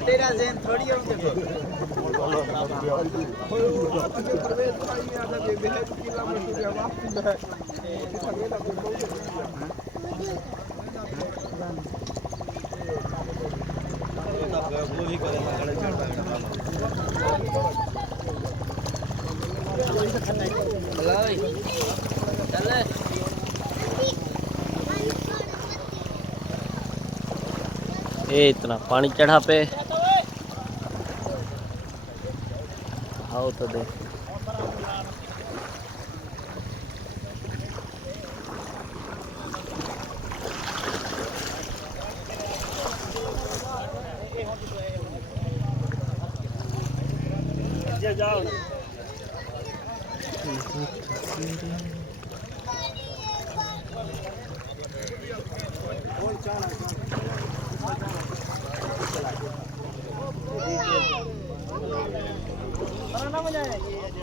तेरा ज़हन थोड़ी हो देखो ये इतना पानी चढ़ा पे आओ तो देख जाओ